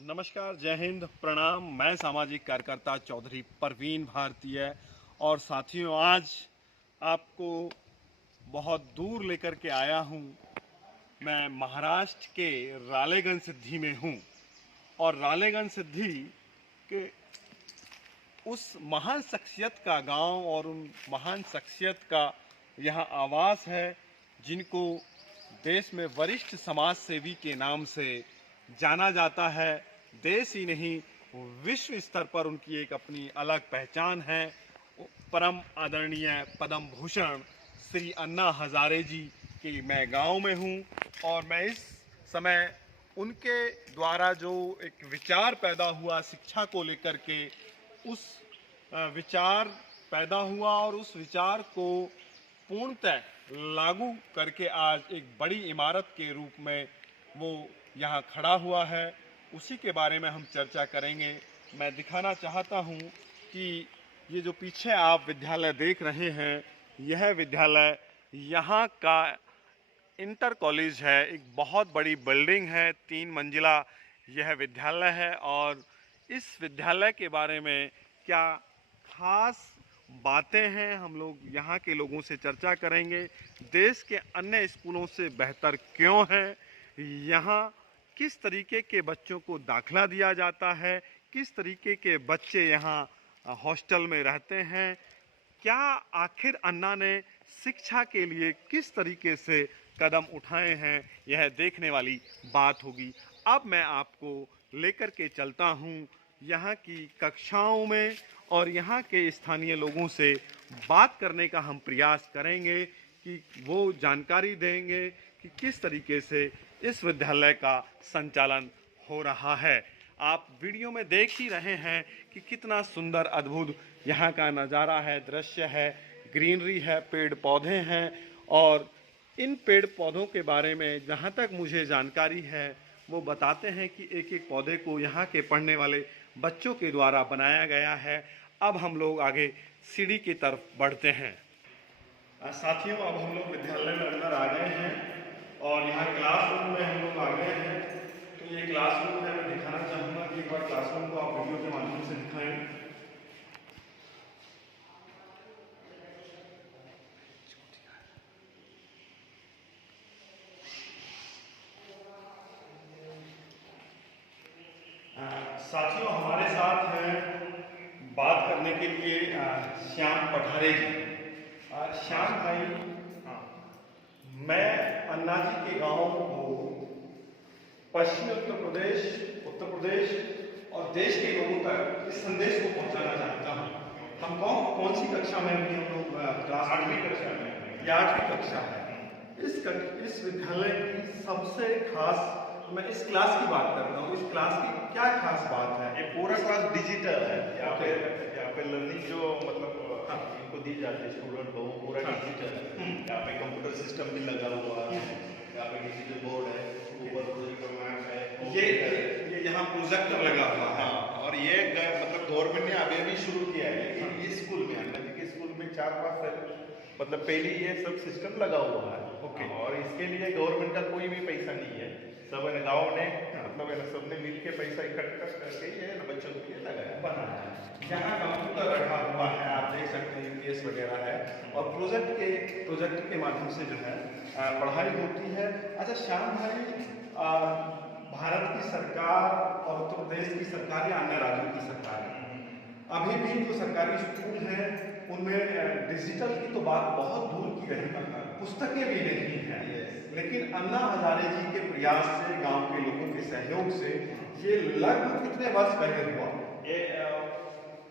नमस्कार, जय हिंद, प्रणाम। मैं सामाजिक कार्यकर्ता चौधरी परवीन भारतीय और साथियों, आज आपको बहुत दूर लेकर के आया हूं। मैं महाराष्ट्र के रालेगण सिद्धि में हूं और रालेगण सिद्धि के उस महान शख्सियत का गांव और उन महान शख्सियत का यहाँ आवास है जिनको देश में वरिष्ठ समाज सेवी के नाम से जाना जाता है। देश ही नहीं, विश्व स्तर पर उनकी एक अपनी अलग पहचान है। परम आदरणीय पद्म भूषण श्री अन्ना हजारे जी के मैं गांव में हूं और मैं इस समय उनके द्वारा जो एक विचार पैदा हुआ शिक्षा को लेकर के, उस विचार पैदा हुआ और उस विचार को पूर्णतः लागू करके आज एक बड़ी इमारत के रूप में वो यहाँ खड़ा हुआ है। उसी के बारे में हम चर्चा करेंगे। मैं दिखाना चाहता हूँ कि ये जो पीछे आप विद्यालय देख रहे हैं, यह विद्यालय यहाँ का इंटर कॉलेज है। एक बहुत बड़ी बिल्डिंग है, 3 मंजिला यह विद्यालय है और इस विद्यालय के बारे में क्या खास बातें हैं, हम लोग यहाँ के लोगों से चर्चा करेंगे। देश के अन्य स्कूलों से बेहतर क्यों है, यहाँ किस तरीके के बच्चों को दाखिला दिया जाता है, किस तरीके के बच्चे यहाँ हॉस्टल में रहते हैं, क्या आखिर अन्ना ने शिक्षा के लिए किस तरीके से कदम उठाए हैं, यह देखने वाली बात होगी। अब मैं आपको लेकर के चलता हूँ यहाँ की कक्षाओं में और यहाँ के स्थानीय लोगों से बात करने का हम प्रयास करेंगे कि वो जानकारी देंगे कि किस तरीके से इस विद्यालय का संचालन हो रहा है। आप वीडियो में देख ही रहे हैं कि कितना सुंदर अद्भुत यहाँ का नज़ारा है, दृश्य है, ग्रीनरी है, पेड़ पौधे हैं और इन पेड़ पौधों के बारे में जहाँ तक मुझे जानकारी है वो बताते हैं कि एक एक पौधे को यहाँ के पढ़ने वाले बच्चों के द्वारा बनाया गया है। अब हम लोग आगे सीढ़ी की तरफ बढ़ते हैं। साथियों, अब हम लोग विद्यालय में अंदर आ गए हैं और यहाँ क्लासरूम में हम लोग आ गए हैं। तो ये क्लासरूम है, मैं दिखाना चाहूँगा कि एक बार क्लासरूम को आप वीडियो के माध्यम से दिखाएं। साथियों, हमारे साथ हैं बात करने के लिए श्याम पठारे जी। श्याम भाई, मैं अन्ना जी के गांव को पश्चिमी उत्तर प्रदेश और देश के लोगों तक इस संदेश को पहुंचाना चाहता हूं। हम कौन सी कक्षा में भी हम लोग क्लास 8वीं कक्षा में या 8वीं कक्षा है। इस विद्यालय की सबसे खास, मैं इस क्लास की बात कर रहा हूँ, इस क्लास की क्या खास बात है? ये पूरा क्लास डिजिटल है। यहाँ पे लर्निंग जो मतलब इनको दी जाती है स्टूडेंट को, वो पूरा डिजिटल है। यहाँ पे कंप्यूटर सिस्टम भी लगा हुआ है, यहाँ पे डिजिटल बोर्ड है, ऊपर प्रोजेक्टर मैप है, ये यहाँ प्रोजेक्टर लगा हुआ है। और ये मतलब गवर्नमेंट ने अभी शुरू किया है कि इस स्कूल में, अन्ना जी के स्कूल में 4-5 मतलब पहले ये सब सिस्टम लगा हुआ है। और इसके लिए गवर्नमेंट का कोई भी पैसा नहीं है, सब गाँव ने मतलब सबने मिल के पैसा इकट्ठा करके ये बच्चों के लिए लगाया बनाया है। यहाँ कंप्यूटर रखा हुआ है, आप देख सकते हैं, यूपीएस वगैरह है और प्रोजेक्ट के माध्यम से जो है पढ़ाई होती है। अच्छा श्याम भाई, भारत की सरकार और उत्तर प्रदेश की सरकार या अन्य राज्यों की सरकार, अभी भी जो सरकारी स्कूल हैं उनमें डिजिटल की तो बात बहुत दूर की रही, पुस्तकें भी नहीं हैं। लेकिन अन्ना हजारे जी के प्रयास से, गांव के लोगों के सहयोग से ये लगभग कितने वर्ष पहले हुआ? ये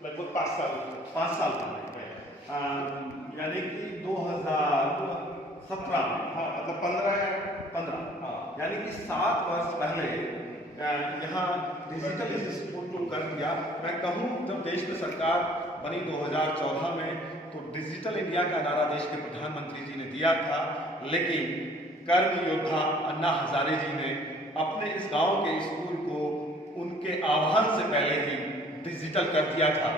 लगभग 5 साल पहले, यानी कि 2017 में। हाँ, मतलब 15 हाँ, यानी कि 7 वर्ष पहले यहाँ डिजिटल स्कूल को कर दिया। मैं कहूँ जब देश में सरकार बनी 2014 में, तो डिजिटल इंडिया का नारा देश के प्रधानमंत्री जी ने दिया था, लेकिन कर्म योद्धा अन्ना हजारे जी ने अपने इस गांव के स्कूल को उनके आह्वान से पहले ही डिजिटल कर दिया था।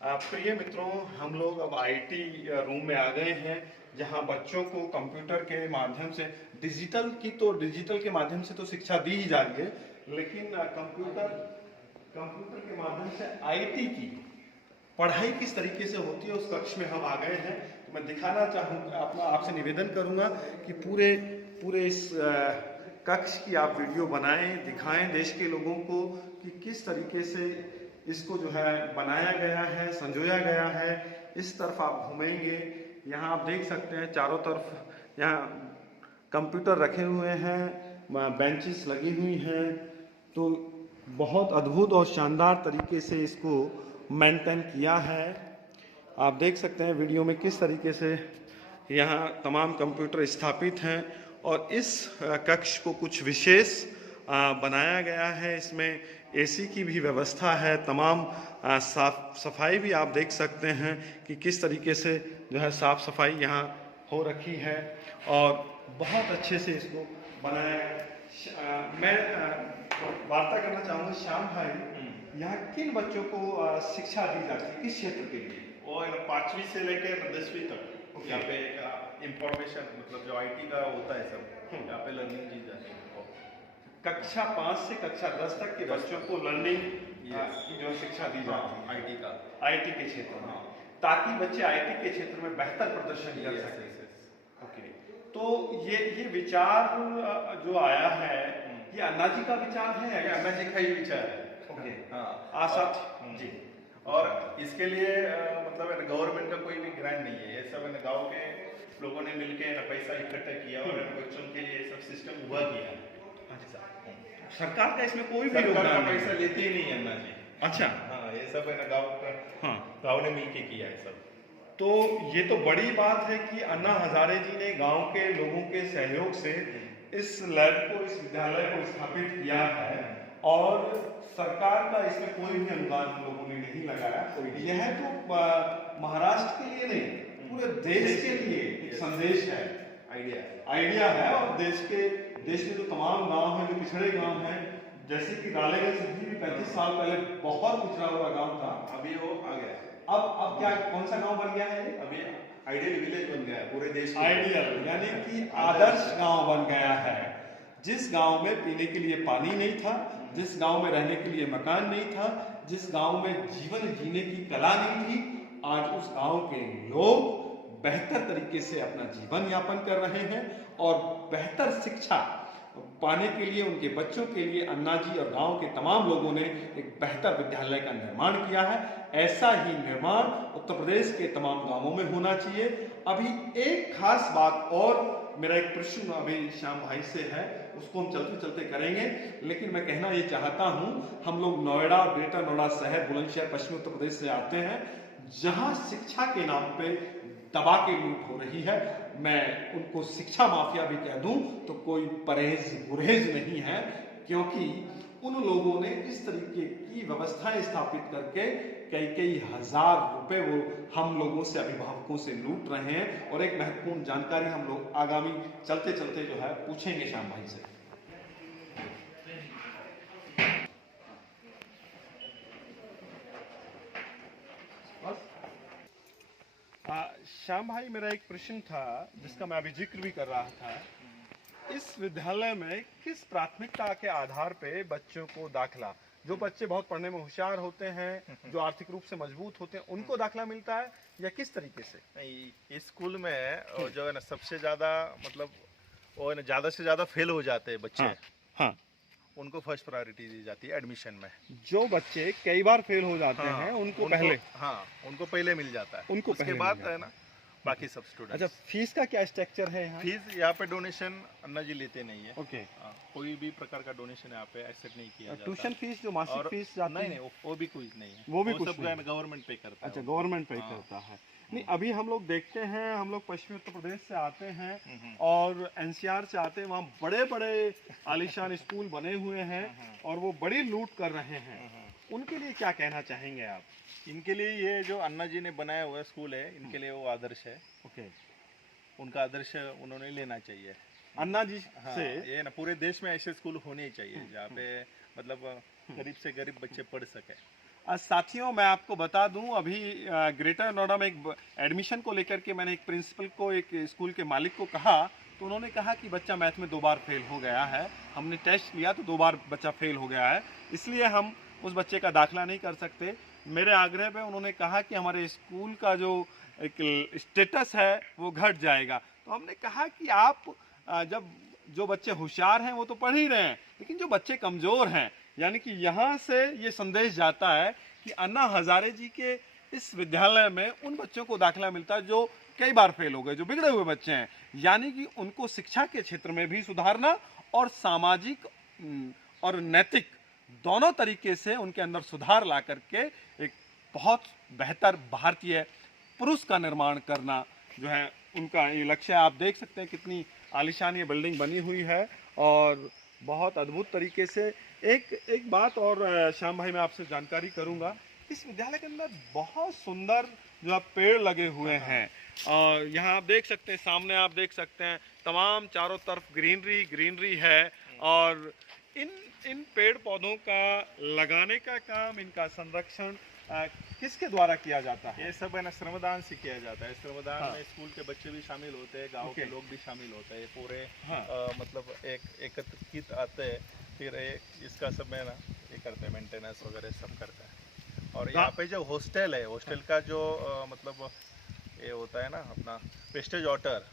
प्रिय मित्रों, हम लोग अब आईटी रूम में आ गए हैं, जहां बच्चों को कंप्यूटर के माध्यम से डिजिटल के माध्यम से तो शिक्षा दी ही जा रही है, लेकिन कंप्यूटर के माध्यम से आईटी की पढ़ाई किस तरीके से होती है उस कक्ष में हम आ गए हैं। तो मैं दिखाना चाहूँगा, आपसे निवेदन करूँगा कि पूरे इस कक्ष की आप वीडियो बनाएं, दिखाएं देश के लोगों को कि किस तरीके से इसको जो है बनाया गया है, संजोया गया है। इस तरफ आप घूमेंगे, यहाँ आप देख सकते हैं चारों तरफ यहाँ कंप्यूटर रखे हुए हैं, बेंचेस लगी हुई हैं। तो बहुत अद्भुत और शानदार तरीके से इसको मेंटेन किया है। आप देख सकते हैं वीडियो में किस तरीके से यहाँ तमाम कंप्यूटर स्थापित हैं और इस कक्ष को कुछ विशेष बनाया गया है। इसमें एसी की भी व्यवस्था है, तमाम साफ सफाई भी आप देख सकते हैं कि किस तरीके से जो है साफ सफाई यहाँ हो रखी है और बहुत अच्छे से इसको बनाया गया। मैं वार्ता करना चाहूँगा श्याम भाई, यहाँ किन बच्चों को शिक्षा दी जाती है, किस क्षेत्र के लिए? वो 5वीं से लेकर 10वीं तक यहाँ पे इंफॉर्मेशन मतलब जो आईटी का होता है सब यहाँ पे लर्निंग की जाती है। कक्षा 5 से कक्षा 10 तक के बच्चों को लर्निंग की जो शिक्षा दी जाती है आईटी के क्षेत्र में, ताकि बच्चे आईटी के क्षेत्र में बेहतर प्रदर्शन कर सकें। ओके, तो ये विचार जो आया है ये अन्ना जी का विचार है? अन्ना जी का ही विचार है। ओके, हाँ, आशा जी। और इसके लिए मतलब गवर्नमेंट का कोई भी ग्रांट नहीं है, ये सब गांव के लोगों ने मिलके पैसा इकट्ठा किया और बच्चों के लिए सब सिस्टम हुआ किया। अच्छा, सरकार का इसमें कोई भी सरकार का योगदान पैसा लेते ही नहीं अन्ना जी। अच्छा, हाँ, ये सब है गांव का, हाँ, गांव ने मिलके किया है सब। तो ये तो बड़ी बात है कि अन्ना हजारे जी ने गांव के लोगों के सहयोग से इस लैब को, इस विद्यालय को स्थापित किया है और सरकार का इसमें कोई भी अनुदान हम लोगों ने नहीं लगाया। यह तो महाराष्ट्र के लिए नहीं, पूरे देश के लिए एक संदेश है, आइडिया है। और देश में जो तमाम गांव हैं, जो पिछड़े गांव हैं, जैसे कि रालेगंज सिद्धि भी 35 साल पहले बहुत पिछड़ा हुआ गांव था, अभी वो आ गया। अब क्या, कौन सा गांव बन गया है? अभी आइडियल विलेज बन गया है पूरे देश में। आइडियल यानी कि आदर्श गांव बन गया है। जिस गांव में पीने के लिए पानी नहीं था, जिस गांव में रहने के लिए मकान नहीं था, जिस गांव में जीवन जीने की कला नहीं थी, आज उस गांव के लोग बेहतर तरीके से अपना जीवन यापन कर रहे हैं और बेहतर शिक्षा पाने के लिए उनके बच्चों के लिए अन्ना जी और गांव के तमाम लोगों ने एक बेहतर विद्यालय का निर्माण किया है। ऐसा ही निर्माण उत्तर प्रदेश के तमाम गांवों में होना चाहिए। अभी एक खास बात और, मेरा एक प्रश्न अभी श्याम भाई से है, उसको हम चलते चलते करेंगे, लेकिन मैं कहना ये चाहता हूं, हम लोग नोएडा और ग्रेटर नोएडा शहर, बुलंदशहर, पश्चिमी उत्तर प्रदेश से आते हैं, जहां शिक्षा के नाम पे दबा के लूट हो रही है। मैं उनको शिक्षा माफिया भी कह दूं तो कोई परहेज गुरहेज नहीं है, क्योंकि उन लोगों ने इस तरीके की व्यवस्थाएं स्थापित करके कई हजार रुपए वो हम लोगों से, अभिभावकों से लूट रहे हैं। और एक महत्वपूर्ण जानकारी हम लोग आगामी चलते चलते जो है पूछेंगे श्याम भाई से। श्याम भाई, मेरा एक प्रश्न था जिसका मैं अभी जिक्र भी कर रहा था। इस विद्यालय में किस प्राथमिकता के आधार पे बच्चों को दाखिला, जो बच्चे बहुत पढ़ने में होशियार होते हैं, जो आर्थिक रूप से मजबूत होते हैं, उनको दाखिला मिलता है या किस तरीके से? इस स्कूल में जो है ना सबसे ज्यादा मतलब वो है ना ज्यादा से ज्यादा फेल हो जाते हैं बच्चे। हाँ, उनको फर्स्ट प्रायोरिटी दी जाती है एडमिशन में। जो बच्चे कई बार फेल हो जाते हैं उनको पहले, उनको पहले मिल जाता है, उनको उसके बाद है ना बाकी सब स्टूडेंट। अच्छा, फीस का क्या स्ट्रक्चर है यहाँ? फीस यहाँ पे डोनेशन अन्ना जी लेते नहीं है। ओके, कोई भी प्रकार का डोनेशन यहाँ पे एक्सेप्ट नहीं किया जाता। ट्यूशन फीस जो मासिक फीस जाती है? नहीं, वो भी कुछ नहीं है, वो भी कुछ सब गवर्नमेंट पे करता है। अच्छा, गवर्नमेंट पे करता है। नहीं, अभी हम लोग देखते हैं, हम लोग पश्चिमी उत्तर प्रदेश से आते हैं और एनसीआर से आते हैं, वहाँ बड़े बड़े आलीशान स्कूल बने हुए हैं और वो बड़ी लूट कर रहे हैं। उनके लिए क्या कहना चाहेंगे आप? इनके लिए ये जो अन्ना जी ने बनाया हुआ स्कूल है, इनके लिए वो आदर्श है। ओके, उनका आदर्श उन्होंने लेना चाहिए अन्ना जी से। ये ना पूरे देश में ऐसे स्कूल होने चाहिए जहाँ पे मतलब गरीब से गरीब बच्चे पढ़ सके। साथियों, मैं आपको बता दूं, अभी ग्रेटर नोएडा में एक एडमिशन को लेकर के मैंने एक प्रिंसिपल को, एक स्कूल के मालिक को कहा, तो उन्होंने कहा कि बच्चा मैथ में 2 बार फेल हो गया है हमने टेस्ट लिया तो 2 बार बच्चा फेल हो गया है, इसलिए हम उस बच्चे का दाखिला नहीं कर सकते। मेरे आग्रह पे उन्होंने कहा कि हमारे स्कूल का जो एक स्टेटस है वो घट जाएगा। तो हमने कहा कि आप जब जो बच्चे होशियार हैं वो तो पढ़ ही रहे हैं, लेकिन जो बच्चे कमज़ोर हैं, यानी कि यहाँ से ये संदेश जाता है कि अन्ना हज़ारे जी के इस विद्यालय में उन बच्चों को दाखिला मिलता है जो कई बार फेल हो गए, जो बिगड़े हुए बच्चे हैं, यानी कि उनको शिक्षा के क्षेत्र में भी सुधारना और सामाजिक और नैतिक दोनों तरीके से उनके अंदर सुधार ला करके एक बहुत बेहतर भारतीय पुरुष का निर्माण करना जो है उनका ये लक्ष्य है। आप देख सकते हैं कितनी आलीशान ये बिल्डिंग बनी हुई है और बहुत अद्भुत तरीके से। एक बात और श्याम भाई मैं आपसे जानकारी करूंगा, इस विद्यालय के अंदर बहुत सुंदर जो आप पेड़ लगे हुए हैं और यहाँ आप देख सकते हैं, सामने आप देख सकते हैं तमाम चारों तरफ ग्रीनरी है और इन पेड़ पौधों का लगाने का काम, इनका संरक्षण किसके द्वारा किया जाता है? ये सब है ना श्रमदान से किया जाता है। श्रमदान में स्कूल के बच्चे भी शामिल होते हैं, गांव के लोग भी शामिल होते हैं, पूरे मतलब एक एकत्रित आते हैं, फिर इसका सब है ना ये करते हैं, मेंटेनेंस वगैरह सब करता है। और यहाँ पे जो हॉस्टल है, हॉस्टल का जो मतलब ये होता है ना अपना वेस्टेज वाटर,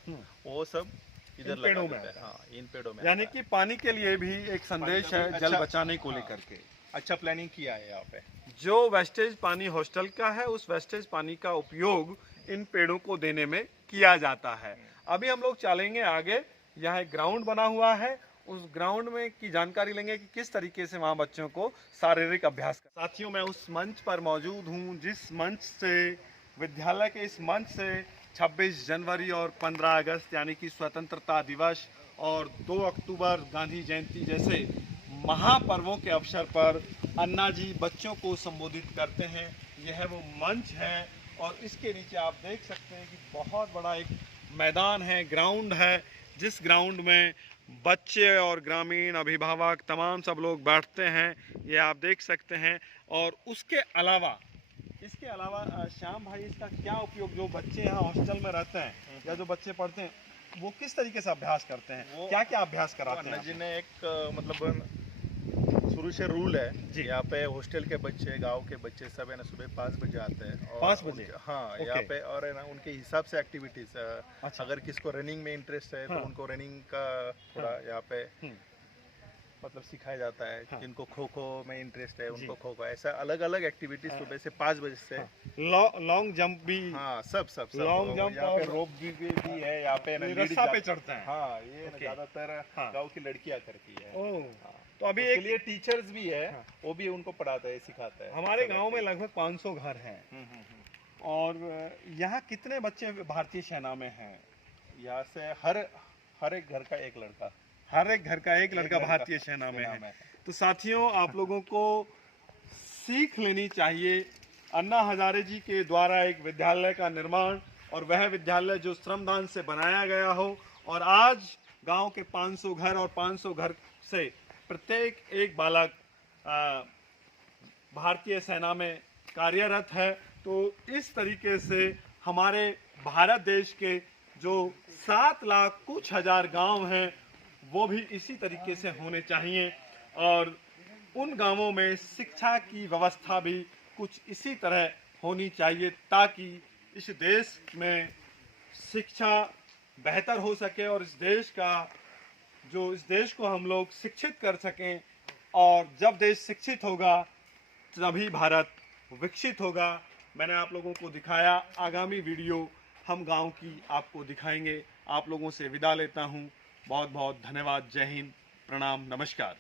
वो सब इधर पेड़ों में, हाँ इन पेड़ों में, यानी कि पानी के लिए भी एक संदेश है जल बचाने को लेकर के। अच्छा प्लानिंग किया है यहाँ पे। जो वेस्टेज पानी हॉस्टल का है उस वेस्टेज पानी का उपयोग इन पेड़ों को देने में किया जाता है। अभी हम लोग चलेंगे आगे, यहाँ एक ग्राउंड बना हुआ है, उस ग्राउंड में की जानकारी लेंगे कि किस तरीके से वहाँ बच्चों को शारीरिक अभ्यास कर। साथियों मैं उस मंच पर मौजूद हूँ जिस मंच से विद्यालय के इस मंच से 26 जनवरी और 15 अगस्त यानी कि स्वतंत्रता दिवस और 2 अक्टूबर गांधी जयंती जैसे महापर्वों के अवसर पर अन्ना जी बच्चों को संबोधित करते हैं। यह वो मंच है और इसके नीचे आप देख सकते हैं कि बहुत बड़ा एक मैदान है, ग्राउंड है, जिस ग्राउंड में बच्चे और ग्रामीण अभिभावक तमाम सब लोग बैठते हैं, ये आप देख सकते हैं। और इसके अलावा श्याम भाई इसका क्या उपयोग, जो बच्चे यहाँ हॉस्टल में रहते हैं या जो बच्चे पढ़ते हैं वो किस तरीके से अभ्यास करते हैं, क्या क्या अभ्यास कराते हैं? जी ने एक मतलब शुरू से रूल है जी, यहाँ पे हॉस्टल के बच्चे, गांव के बच्चे सब है ना सुबह 5 बजे आते हैं। 5 बजे? हाँ यहाँ पे, और है ना उनके हिसाब से एक्टिविटीज, अच्छा। अगर किसको रनिंग में इंटरेस्ट है तो उनको रनिंग का थोड़ा यहाँ पे मतलब सिखाया जाता है। जिनको खो खो में इंटरेस्ट है उनको खो खो, ऐसा अलग अलग एक्टिविटीज सुबह से 5 बजे से। लॉन्ग जम्प भी, हाँ सब लॉन्ग जंप और रोप भी है यहाँ पे, रस्सा पे चढ़ते हैं। हाँ ये ज्यादातर गाँव की लड़कियाँ करती है। तो अभी एक लिए टीचर्स भी है, वो भी उनको पढ़ाता है, सिखाता है। हमारे गांव में लगभग 500 घर हैं और यहाँ कितने बच्चे भारतीय सेना में हैं? यहाँ से हर एक घर का एक लड़का, हर एक घर का एक लड़का भारतीय सेना में है। तो साथियों आप लोगों को सीख लेनी चाहिए अन्ना हजारे जी के द्वारा एक विद्यालय का निर्माण, और वह विद्यालय जो श्रमदान से बनाया गया हो, और आज गांव के 500 घर और 500 घर से प्रत्येक एक बालक भारतीय सेना में कार्यरत है। तो इस तरीके से हमारे भारत देश के जो 7 लाख कुछ हजार गांव हैं वो भी इसी तरीके से होने चाहिए, और उन गांवों में शिक्षा की व्यवस्था भी कुछ इसी तरह होनी चाहिए ताकि इस देश में शिक्षा बेहतर हो सके और इस देश को हम लोग शिक्षित कर सकें। और जब देश शिक्षित होगा तभी भारत विकसित होगा। मैंने आप लोगों को दिखाया, आगामी वीडियो हम गांव की आपको दिखाएंगे। आप लोगों से विदा लेता हूं, बहुत बहुत धन्यवाद। जय हिंद, प्रणाम, नमस्कार।